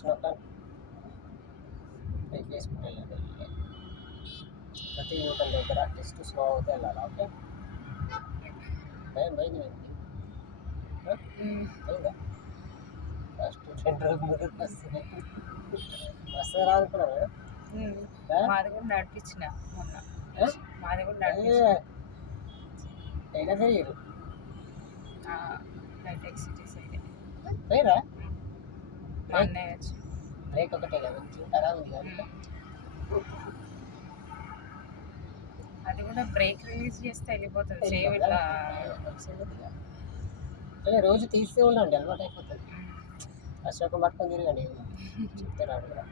Clutch నొక్కాలి, break వేసుకుంటూ వెళ్ళాలి. ప్రతి యూటర్న్ దగ్గర జస్ట్ స్లో అవుతూ వెళ్ళాలి. ఓకే, భయం పోయిందా? ఫస్ట్ 10 రోజుల ముందు బస్సు రానుకున్నాను. మాది కూడా నడిపించిన మొన్న, మాది కూడా అయినా తెలియదు హైటెక్ సిటీ సైడ్ పోయిరా. మా అన్నయ్య వచ్చి బ్రేక్ ఒకటే కదా అలా ఉంది కదా. అది కూడా బ్రేక్ రిలీజ్ చేస్తే వెళ్ళిపోతుంది. సేమ్ ఇట్లా రోజు తీస్తూ ఉండండి, అలవాటు అయిపోతుంది. అశోకం పట్టుకొని తిరగండి, చెప్తాడు కూడా.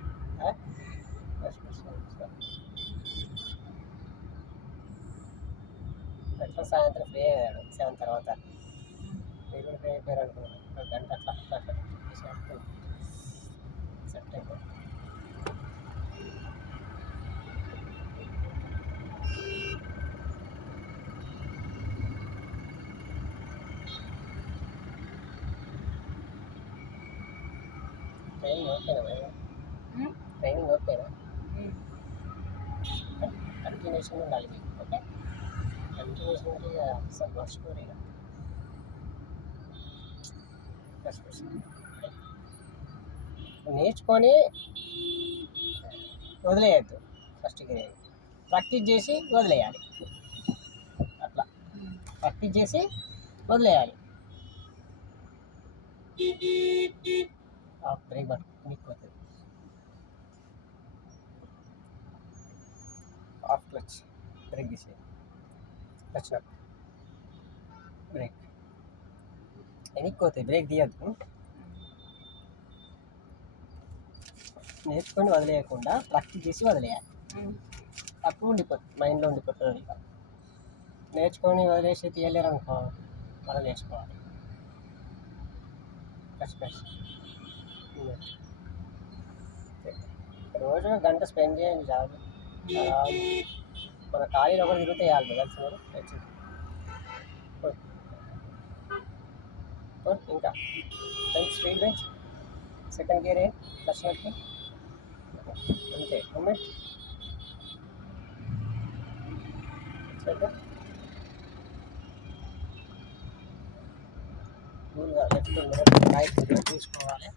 అట్లా సాయంత్రం ఫ్రీ అయ్యాడు 7 తర్వాత. మీరు కూడా ఫ్రీ అయిపోయారు అనుకున్నాను. ఒక గంట అట్లా అట్లా సెట్ అయిపోయింది. ట్రైనింగ్ ఓకేనా మేడం? ట్రైనింగ్ ఓకేనా? కంటిన్యూషన్ ఉండాలి మీకు. ఓకే, కంటిన్యూషన్ ఉంటే ఇక అసలు మర్చిపోరు. ఇక నేర్చుకొని వదిలేయద్దు. ఫస్ట్ ప్రాక్టీస్ చేసి వదిలేయాలి. అట్లా ప్రాక్టీస్ చేసి వదిలేయాలి. బ్రేక్ పట్టుకుపోతుంది. ఆఫ్ క్లచ్, బ్రేక్ తీసే, క్లచ్ నొక్కు, బ్రేక్ ఎనిక్కోతాయి. బ్రేక్ తీయద్దు. నేర్చుకొని వదిలేయకుండా ప్రాక్టీస్ చేసి వదిలేయాలి. అప్పుడు ఉండిపోతుంది, మైండ్లో ఉండిపోతుంది. నేర్చుకొని వదిలేసి తీయలేరు అనుకో, మనం నేర్చుకోవాలి. రోజు గంట స్పెండ్ చేయండి చాలు. మన ఖాళీలో ఒకటి తిరిగితే వేయాలి కలిసి ఇంకా speed bench, second gear clutch నొక్కి అంతే. మూమెంట్ కూల్గా లెఫ్ట్ రైట్ తీసుకోవాలి.